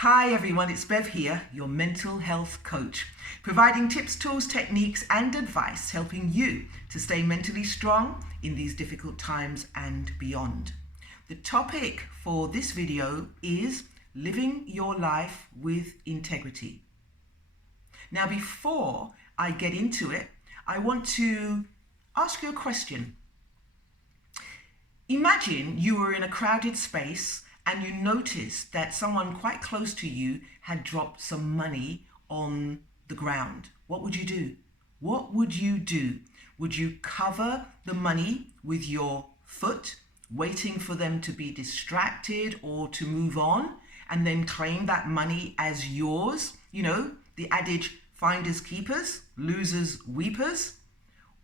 Hi everyone, it's Bev here, your mental health coach, providing tips, tools, techniques and advice helping you to stay mentally strong in these difficult times and beyond. The topic for this video is living your life with integrity. Now before I get into it, I want to ask you a question. Imagine you were in a crowded space and you noticed that someone quite close to you had dropped some money on the ground. What would you do? What would you do? Would you cover the money with your foot, waiting for them to be distracted or to move on, and then claim that money as yours? You know, the adage, finders keepers, losers weepers.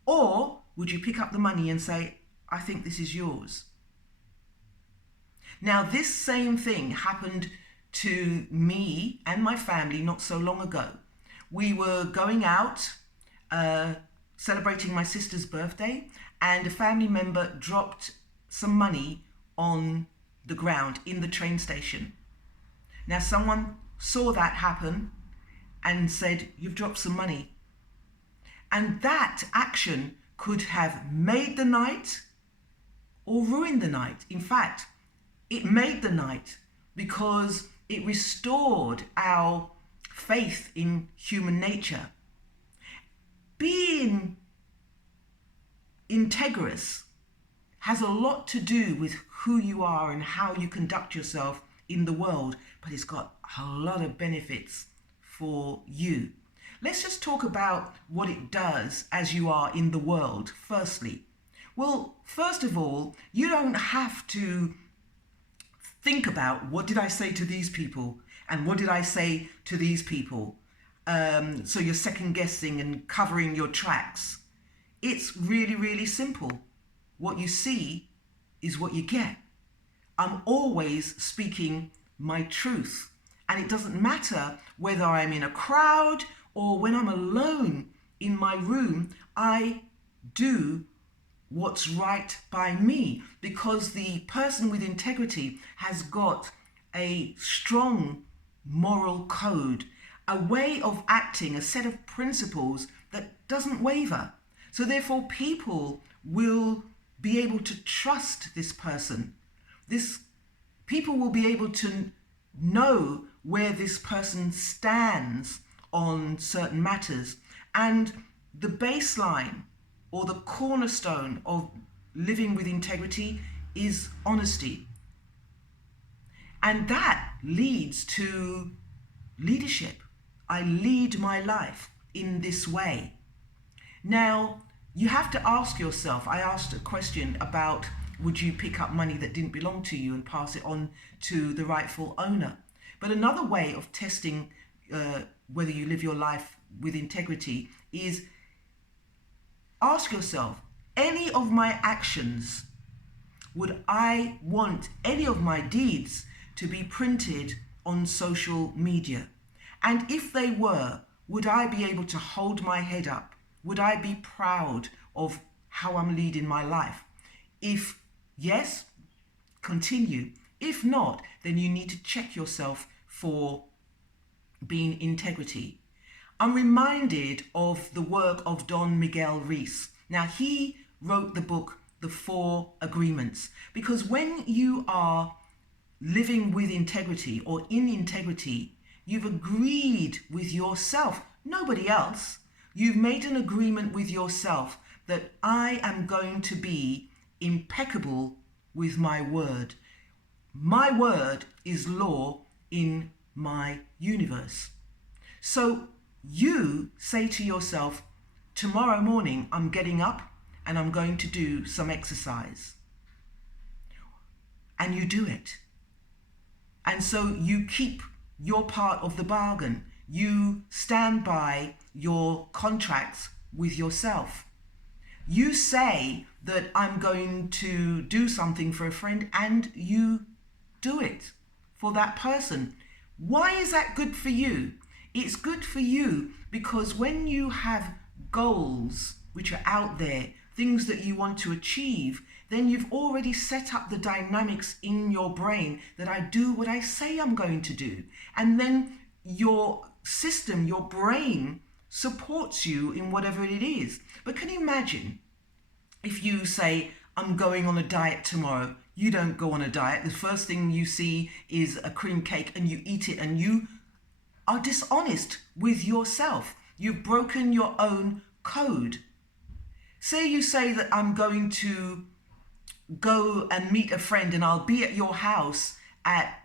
Or would you pick up the money and say, I think this is yours? Now, this same thing happened to me and my family not so long ago. We were going out, celebrating my sister's birthday, and a family member dropped some money on the ground in the train station. Now, someone saw that happen and said, you've dropped some money. And that action could have made the night or ruined the night. In fact, it made the night because it restored our faith in human nature. Being integrous has a lot to do with who you are and how you conduct yourself in the world, but it's got a lot of benefits for you. Let's just talk about what it does as you are in the world, firstly. Well, first of all, you don't have to think about what did I say to these people and what did I say to these people. So you're second guessing and covering your tracks. It's really, really simple. What you see is what you get. I'm always speaking my truth. And it doesn't matter whether I'm in a crowd or when I'm alone in my room, I do what's right by me, because the person with integrity has got a strong moral code, a way of acting, a set of principles that doesn't waver. So therefore people will be able to trust this person. People will be able to know where this person stands on certain matters. And the baseline or the cornerstone of living with integrity is honesty. And that leads to leadership. I lead my life in this way. Now, you have to ask yourself, I asked a question about would you pick up money that didn't belong to you and pass it on to the rightful owner? But another way of testing whether you live your life with integrity is ask yourself, any of my actions, would I want any of my deeds to be printed on social media? And if they were, would I be able to hold my head up? Would I be proud of how I'm leading my life? If yes, continue. If not, then you need to check yourself for being integrity. I'm reminded of the work of Don Miguel Ruiz. Now, he wrote the book, The 4 Agreements, because when you are living with integrity or in integrity, you've agreed with yourself, nobody else. You've made an agreement with yourself that I am going to be impeccable with my word. My word is law in my universe. So you say to yourself, tomorrow morning I'm getting up and I'm going to do some exercise. And you do it. And so you keep your part of the bargain. You stand by your contracts with yourself. You say that I'm going to do something for a friend and you do it for that person. Why is that good for you? It's good for you because when you have goals which are out there, things that you want to achieve, then you've already set up the dynamics in your brain that I do what I say I'm going to do. And then your system, your brain, supports you in whatever it is. But can you imagine if you say, I'm going on a diet tomorrow? You don't go on a diet. The first thing you see is a cream cake and you eat it, and you are dishonest with yourself. You've broken your own code. Say you say that I'm going to go and meet a friend and I'll be at your house at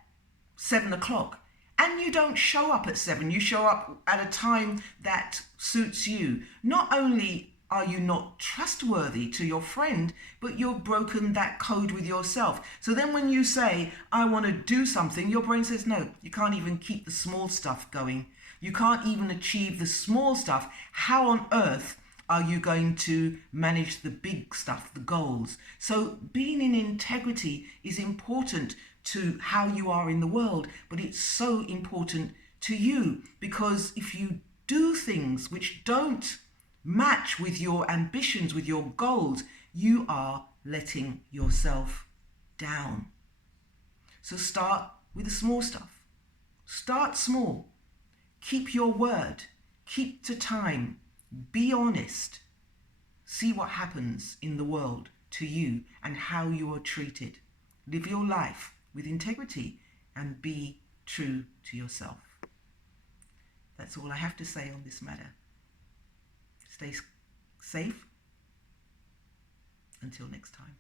7 o'clock. And you don't show up at 7, you show up at a time that suits you. Not only are you not trustworthy to your friend, but you've broken that code with yourself. So then when you say, I want to do something, your brain says, no, you can't even keep the small stuff going. You can't even achieve the small stuff. How on earth are you going to manage the big stuff, the goals? So being in integrity is important to how you are in the world, but it's so important to you, because if you do things which don't match with your ambitions, with your goals, you are letting yourself down. So start with the small stuff. Start small. Keep your word. Keep to time. Be honest. See what happens in the world to you and how you are treated. Live your life with integrity and be true to yourself. That's all I have to say on this matter. Stay safe. Until next time.